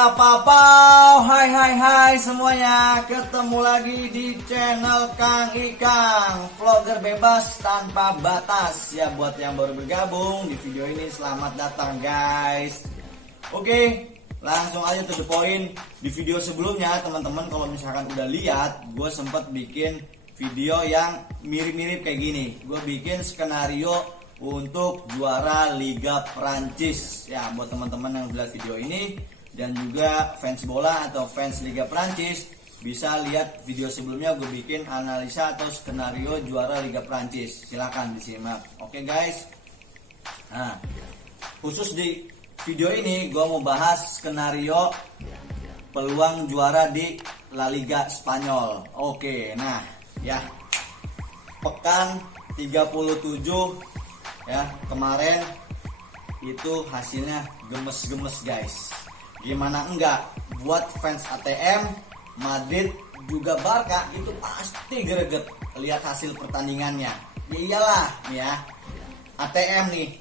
Rapapau, hai semuanya, ketemu lagi di channel Kang Ikang, vlogger bebas tanpa batas. Ya, buat yang baru bergabung di video ini, selamat datang guys. Oke, langsung aja to the point. Di video sebelumnya teman-teman kalau misalkan udah lihat, gue sempet bikin video yang mirip-mirip kayak gini. Gue bikin skenario untuk juara Liga Prancis. Ya, buat teman-teman yang lihat video ini dan juga fans bola atau fans Liga Prancis, bisa lihat video sebelumnya gue bikin analisa atau skenario juara Liga Prancis. Silahkan disimak. Oke guys. Nah, khusus di video ini gue mau bahas skenario peluang juara di La Liga Spanyol. Oke, nah ya, pekan 37 ya kemarin itu hasilnya gemes-gemes guys. Gimana enggak, buat fans ATM, Madrid juga Barca itu pasti greget lihat hasil pertandingannya. Ya iyalah ya, ATM nih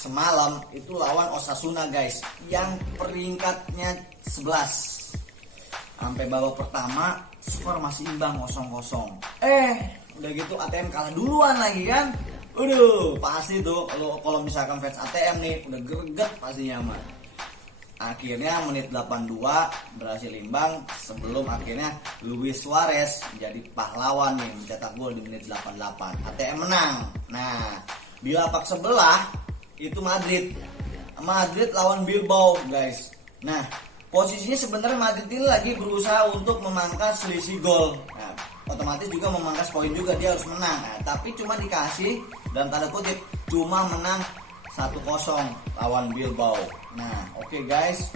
semalam itu lawan Osasuna guys, yang peringkatnya 11. Sampai babak pertama skor masih imbang 0-0. Udah gitu ATM kalah duluan lagi kan. Pasti tuh kalau misalkan fans ATM nih udah greget pastinya mah. Akhirnya menit 82 berhasil imbang sebelum akhirnya Luis Suarez jadi pahlawan nih, mencetak gol di menit 88. ATM menang. Nah, di lapak sebelah itu Madrid lawan Bilbao guys. Nah, posisinya sebenarnya Madrid ini lagi berusaha untuk memangkas selisih gol. Nah, otomatis juga memangkas poin juga, dia harus menang. Nah, tapi cuma dikasih dalam tanda kutip cuma menang 1-0 lawan Bilbao. Nah, oke guys.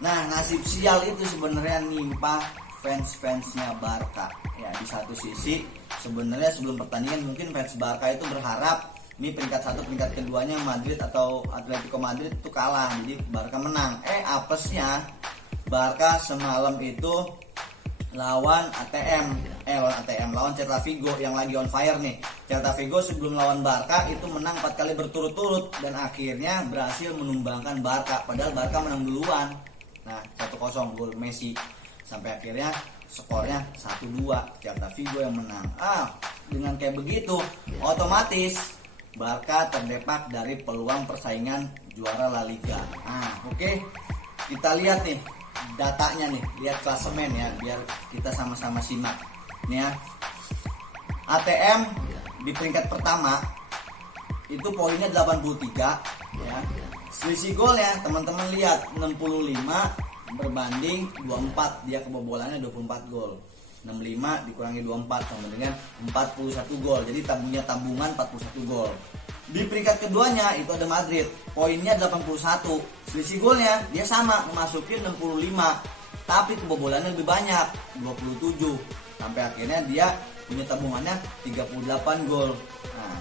Nah, nasib sial itu sebenarnya nimpa fans-fansnya Barca. Ya, di satu sisi sebenarnya sebelum pertandingan mungkin fans Barca itu berharap ini peringkat 1 peringkat keduanya Madrid atau Atletico Madrid itu kalah, jadi Barca menang. Apesnya Barca semalam itu lawan Celta Vigo yang lagi on fire nih. Celta Vigo sebelum lawan Barca itu menang 4 kali berturut-turut dan akhirnya berhasil menumbangkan Barca, padahal Barca menang duluan. Nah, 1-0 gol Messi. Sampai akhirnya skornya 1-2, Celta Vigo yang menang. Dengan kayak begitu otomatis Barca terdepak dari peluang persaingan juara La Liga. Oke. Kita lihat nih datanya nih, lihat klasemen ya, biar kita sama-sama simak nih ya. ATM di peringkat pertama itu poinnya 83 ya. Selisih golnya teman-teman lihat 65 berbanding 24, dia kebobolannya 24 gol. 65 dikurangi 24 sama dengan 41 gol. Jadi tabungan 41 gol. Di peringkat keduanya itu ada Madrid, poinnya 81. Selisih golnya dia sama, memasukin 65, tapi kebobolannya lebih banyak, 27. Sampai akhirnya dia punya tabungannya 38 gol. Nah,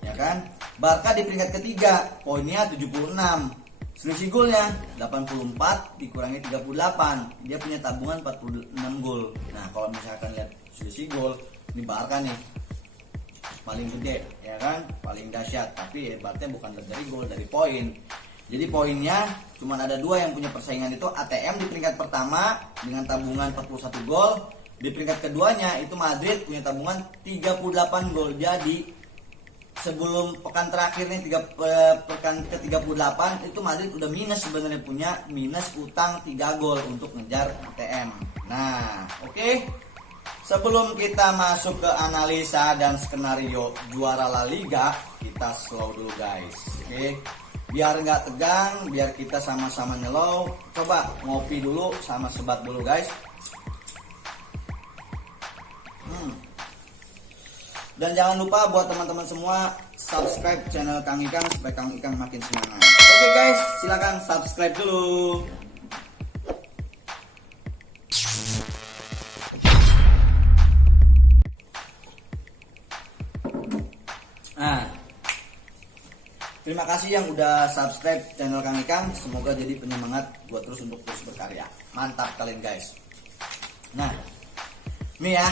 ya kan? Barca di peringkat ketiga, poinnya 76. Selisih golnya 84 dikurangi 38, dia punya tabungan 46 gol. Nah, kalau misalkan lihat selisih gol, ini Barca nih paling gede ya kan, paling dahsyat, tapi hebatnya bukan dari gol, dari poin. Jadi poinnya cuma ada 2 yang punya persaingan, itu ATM di peringkat pertama dengan tabungan 41 gol. Di peringkat keduanya itu Madrid punya tabungan 38 gol. Jadi sebelum pekan terakhir nih pekan ke-38 itu Madrid udah minus, sebenarnya punya minus utang 3 gol untuk ngejar ATM. Nah, oke. Sebelum kita masuk ke analisa dan skenario juara La Liga, kita slow dulu guys. Oke. Biar nggak tegang, biar kita sama-sama nyelow. Coba ngopi dulu sama sebat dulu guys. Dan jangan lupa buat teman-teman semua subscribe channel Kang Ikang supaya Kang Ikang makin semangat. Oke guys, silakan subscribe dulu. Terima kasih yang udah subscribe channel Kang Ikang. Semoga jadi penyemangat buat terus berkarya. Mantap kalian guys. Nah, nih ya,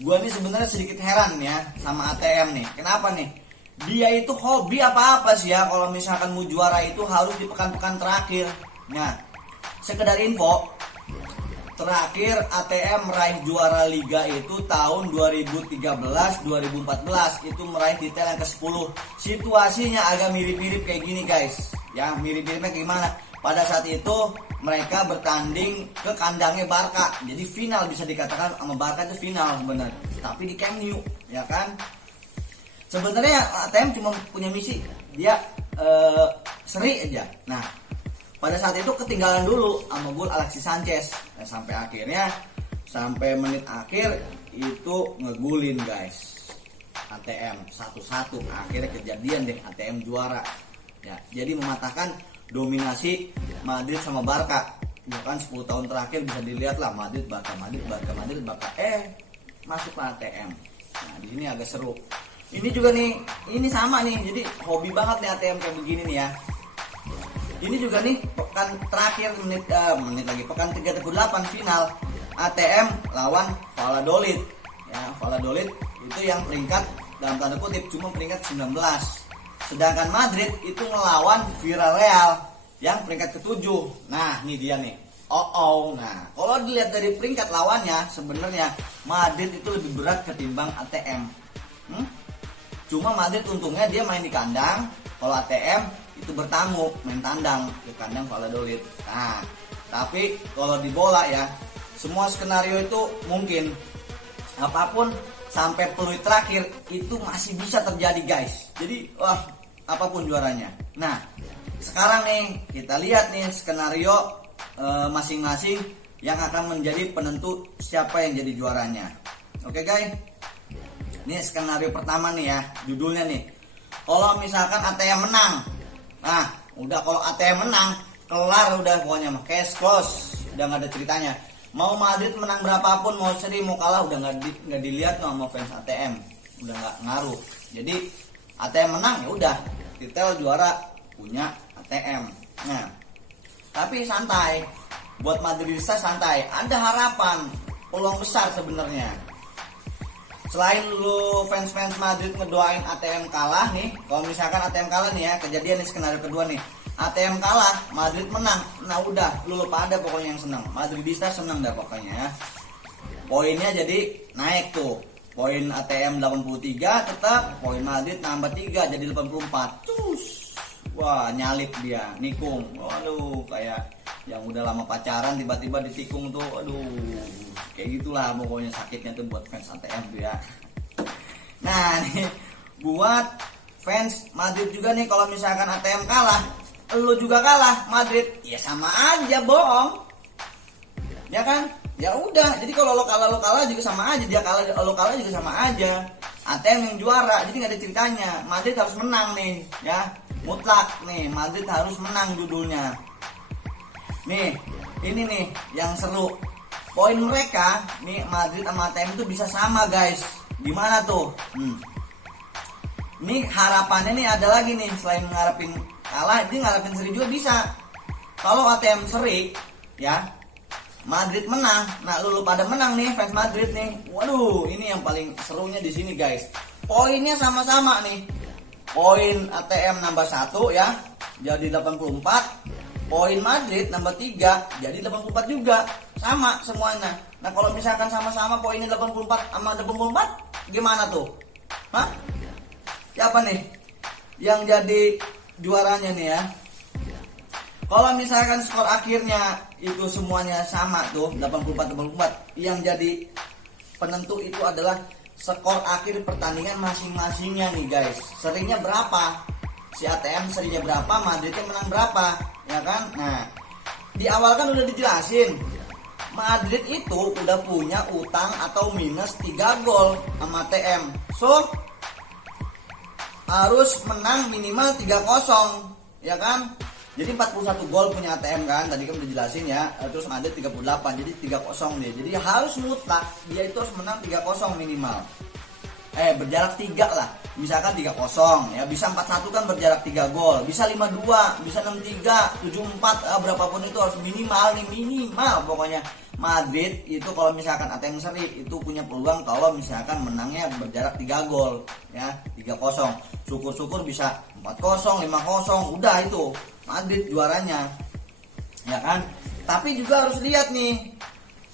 gue nih sebenarnya sedikit heran ya sama ATM nih. Kenapa nih? Dia itu hobi apa sih ya kalau misalkan mau juara itu harus di pekan-pekan terakhir. Nah, sekedar info, terakhir ATM meraih juara liga itu tahun 2013-2014, itu meraih titel yang ke-10. Situasinya agak mirip-mirip kayak gini guys. Ya, mirip-miripnya gimana? Pada saat itu mereka bertanding ke kandangnya Barca. Jadi final, bisa dikatakan sama Barca itu final benar. Tapi di Camp Nou, ya kan? Sebenarnya ATM cuma punya misi dia seri aja. Nah, pada saat itu ketinggalan dulu sama gol Alexis Sanchez. Nah, sampai menit akhir itu ngegulin guys. ATM 1-1. Akhirnya kejadian deh, ATM juara. Ya, jadi mematahkan dominasi Madrid sama Barca. Ya kan 10 tahun terakhir bisa dilihat lah, Madrid Barca masuk ke ATM. Nah, di sini agak seru. Ini juga nih, ini sama nih. Jadi hobi banget nih ATM kayak begini nih ya. Ini juga nih pekan terakhir pekan 38 final ATM lawan Valladolid. Ya, Valladolid itu yang peringkat dalam tanda kutip cuma peringkat 19. Sedangkan Madrid itu ngelawan Villarreal yang peringkat ke-7. Nah, ini dia nih. Nah, kalau dilihat dari peringkat lawannya, sebenarnya Madrid itu lebih berat ketimbang ATM. Cuma Madrid untungnya dia main di kandang, kalau ATM itu bertamu, main tandang ke kandang Valladolid. Nah, tapi kalau di bola ya, semua skenario itu mungkin. Apapun sampai peluit terakhir itu masih bisa terjadi guys. Jadi apapun juaranya. Nah, sekarang nih kita lihat nih skenario masing-masing yang akan menjadi penentu siapa yang jadi juaranya. Oke guys, ini skenario pertama nih ya, judulnya nih. Kalau misalkan ATM menang, nah udah, kalau ATM menang kelar udah pokoknya mah, case close, udah nggak ada ceritanya. Mau Madrid menang berapapun, mau seri mau kalah, udah nggak dilihat sama fans ATM, udah nggak ngaruh. Jadi ATM menang ya udah, titel juara punya ATM. Nah, tapi santai, buat Madridista santai, ada harapan, peluang besar sebenarnya. Selain lu fans Madrid ngedoain ATM kalah nih, kalau misalkan ATM kalah nih ya, kejadian nih skenario kedua nih, ATM kalah, Madrid menang, nah udah, lu lupa ada pokoknya yang senang, Madridista senang dah pokoknya ya. Poinnya jadi naik tuh, poin ATM 83 tetap, poin Madrid nambah 3 jadi 84. Cus. Wah, nyalip dia, nikung. Waduh, kayak yang udah lama pacaran tiba-tiba ditikung tuh. Aduh, kayak gitulah pokoknya sakitnya tuh buat fans ATM tuh ya. Nah, nih buat fans Madrid juga nih, kalau misalkan ATM kalah, lu juga kalah Madrid, ya sama aja bohong. Ya kan? Ya udah, jadi kalau lo kalah juga sama aja, dia kalah lo kalah juga sama aja. ATM yang juara, jadi nggak ada ceritanya. Madrid harus menang nih, ya mutlak nih, Madrid harus menang judulnya. Nih, ini nih yang seru. Poin mereka nih Madrid sama ATM itu bisa sama guys. Gimana tuh? Nih harapannya nih ada lagi nih, selain ngarepin kalah, ini ngarepin seri juga bisa. Kalau ATM seri, ya Madrid menang. Nah, lu pada menang nih fans Madrid nih. Waduh, ini yang paling serunya di sini guys. Poinnya sama-sama nih. Poin ATM nambah 1 ya, jadi 84. Poin Madrid nambah 3, jadi 84 juga. Sama semuanya. Nah, kalau misalkan sama-sama poinnya 84 sama 84, gimana tuh? Hah? Siapa nih yang jadi juaranya nih ya? Kalau misalkan skor akhirnya itu semuanya sama tuh, 84-84, yang jadi penentu itu adalah skor akhir pertandingan masing-masingnya nih guys. Serinya berapa? Si ATM serinya berapa, Madridnya menang berapa, ya kan? Nah, di awal kan udah dijelasin, Madrid itu udah punya utang atau minus 3 gol sama ATM. So, harus menang minimal 3-0, ya kan? Jadi 41 gol punya ATM kan, tadi kan udah jelasin ya. Terus Madrid 38, jadi 3-0 dia. Jadi harus mutlak, dia itu harus menang 3-0 minimal. Berjarak 3 lah. Misalkan 3-0 ya, bisa 4-1 kan berjarak 3 gol, bisa 5-2, bisa 6-3, 7-4, berapapun itu harus minimal nih, minimal pokoknya. Madrid itu kalau misalkan ATM seri itu punya peluang kalau misalkan menangnya berjarak 3 gol ya, 3-0. Syukur-syukur bisa 4-0, 5-0, udah itu Madrid juaranya. Ya kan? Tapi juga harus lihat nih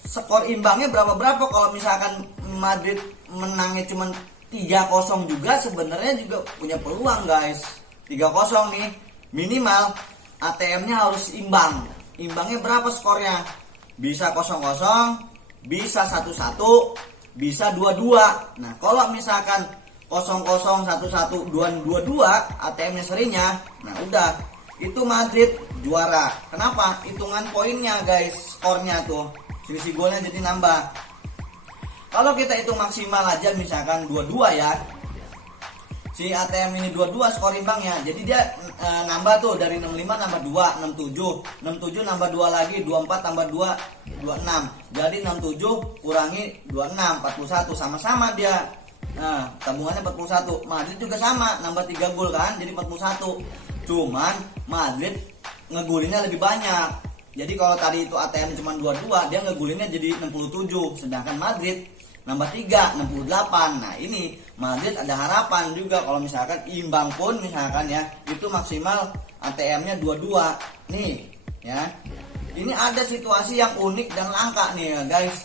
skor imbangnya berapa. Kalau misalkan Madrid menangnya cuma 3-0 juga sebenarnya juga punya peluang guys. 3-0 nih minimal ATM-nya harus imbang. Imbangnya berapa skornya? Bisa 0-0, bisa 1-1, bisa 2-2. Nah kalau misalkan 0-0, 1-1, 2-2 ATM-nya seringnya, nah udah itu Madrid juara. Kenapa? Hitungan poinnya guys, skornya tuh, selisih golnya jadi nambah. Kalau kita hitung maksimal aja misalkan 2-2 ya, si ATM ini 2-2 skor imbangnya, jadi dia nambah tuh dari 65 nambah 2, 67 nambah 2 lagi, 24 tambah 2, 26, jadi 67 kurangi 26, 41, sama-sama dia. Nah tabungannya 41. Madrid juga sama, nambah 3 gol kan, jadi 41. Cuman Madrid ngegulinnya lebih banyak. Jadi kalau tadi itu ATM cuma 22, dia ngegulinnya jadi 67, sedangkan Madrid nambah 3, 68. Nah ini Madrid ada harapan juga kalau misalkan imbang pun misalkan ya, itu maksimal ATM-nya 22. Nih ya, ini ada situasi yang unik dan langka nih ya guys.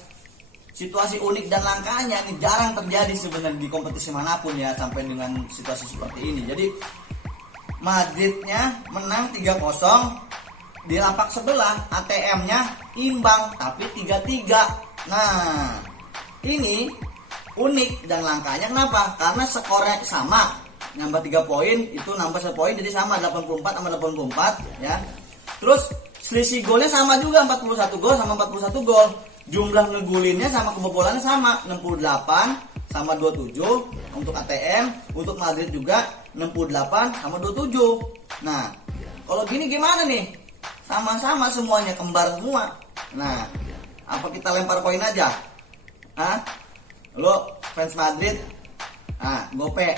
Situasi unik dan langkanya ini jarang terjadi sebenarnya di kompetisi manapun ya, sampai dengan situasi seperti ini. Jadi Madridnya menang 3-0, di lapak sebelah ATM-nya imbang tapi 3-3. Nah ini unik dan langkanya kenapa? Karena skornya sama, nambah 3 poin, itu nambah 1 poin, jadi sama 84 sama 84 ya. Terus selisih golnya sama juga, 41 gol sama 41 gol. Jumlah ngegulinnya sama kebobolannya sama, 68 sama 27 untuk ATM, untuk Madrid juga 68 sama 27. Nah kalau gini gimana nih? Sama-sama semuanya, kembar semua. Nah apa kita lempar poin aja? Hah? Lo fans Madrid, gope,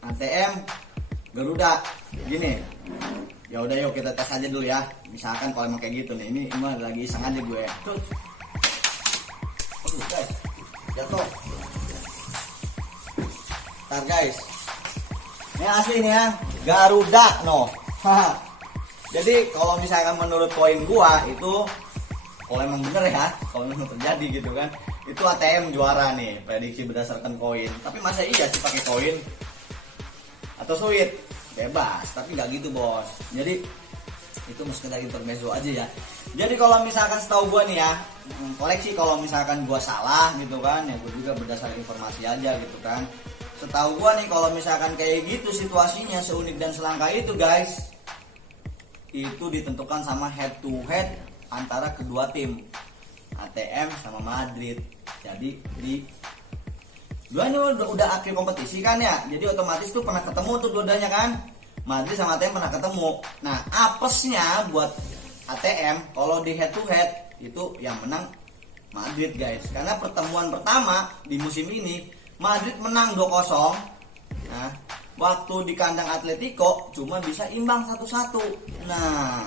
ATM, Garuda, gini. Ya udah yuk kita tes aja dulu ya. Misalkan kalau emang kayak gitu nih, ini emang lagi iseng aja gue. Tuh. Aduh guys, jatuh. Ntar guys, ini asli nih ya, Garuda no. Jadi kalau misalkan menurut poin gua itu, kalau emang bener ya, kalau memang terjadi gitu kan, itu ATM juara nih, prediksi berdasarkan koin. Tapi masa iya sih pakai koin atau sweet? Bebas, tapi nggak gitu bos. Jadi itu sekedar intermezzo aja ya. Jadi kalau misalkan setahu gua nih ya, koleksi kalau misalkan gua salah gitu kan, ya gua juga berdasarkan informasi aja gitu kan. Setahu gua nih kalau misalkan kayak gitu situasinya seunik dan selangka itu guys, itu ditentukan sama head to head antara kedua tim, ATM sama Madrid. Jadi di duanya udah akhir kompetisi kan ya, jadi otomatis tuh pernah ketemu tuh dua-duanya kan, Madrid sama ATM pernah ketemu. Nah apesnya buat ATM kalau di head to head itu yang menang Madrid guys, karena pertemuan pertama di musim ini Madrid menang 2-0. Nah waktu di kandang Atletico cuma bisa imbang 1-1. Nah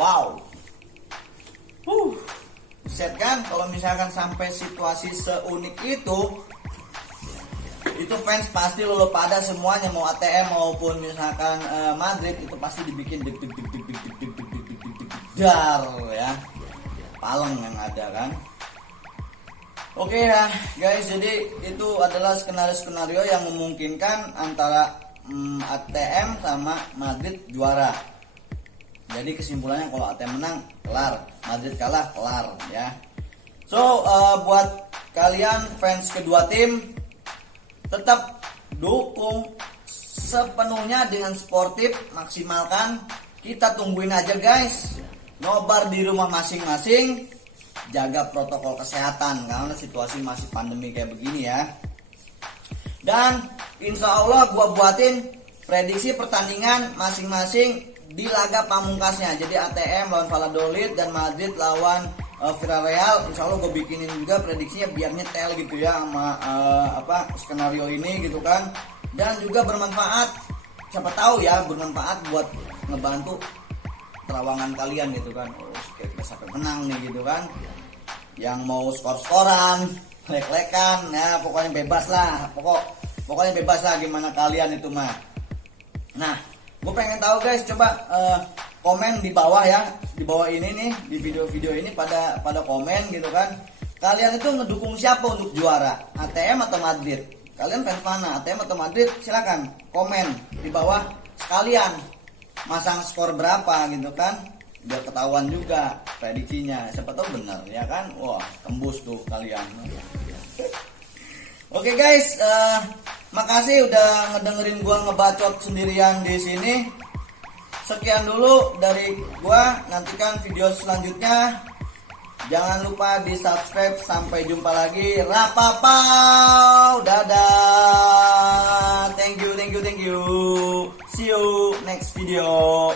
wow, set kan kalau misalkan sampai situasi seunik itu fans pasti lo pada semuanya, mau ATM maupun misalkan Madrid, itu pasti dibikin deg ya, paleng yang ada kan. Oke ya guys, jadi itu adalah skenario yang memungkinkan antara ATM sama Madrid juara. Jadi kesimpulannya kalau ATM menang kelar, Madrid kalah kelar ya. So buat kalian fans kedua tim, tetap dukung sepenuhnya dengan sportif, maksimalkan. Kita tungguin aja guys, nobar di rumah masing-masing, jaga protokol kesehatan karena situasi masih pandemi kayak begini ya. Dan insya Allah gua buatin prediksi pertandingan masing-masing di laga pamungkasnya. Jadi ATM lawan Valladolid dan Madrid lawan Villarreal. Insya Allah gue bikinin juga prediksinya biar nyetel gitu ya sama skenario ini gitu kan. Dan juga bermanfaat, siapa tahu ya bermanfaat buat ngebantu terawangan kalian gitu kan. Kayak kita sampai menang nih gitu kan. Yang mau skor-skoran, lek-lekan, ya pokoknya bebas lah. Pokoknya bebas lah gimana kalian itu mah. Nah, gue pengen tahu guys, coba komen di bawah ya, di bawah ini nih, di video-video ini pada komen gitu kan. Kalian itu ngedukung siapa untuk juara? ATM atau Madrid? Kalian fans mana? ATM atau Madrid? Silakan komen di bawah sekalian. Masang skor berapa gitu kan? Biar ketahuan juga prediksinya. Siapa tahu benar ya kan? Wah, tembus tuh kalian. Oke guys, makasih udah ngedengerin gua ngebacot sendirian di sini. Sekian dulu dari gua, nantikan video selanjutnya. Jangan lupa di subscribe. Sampai jumpa lagi. Rapapau. Dadah. Thank you. See you next video.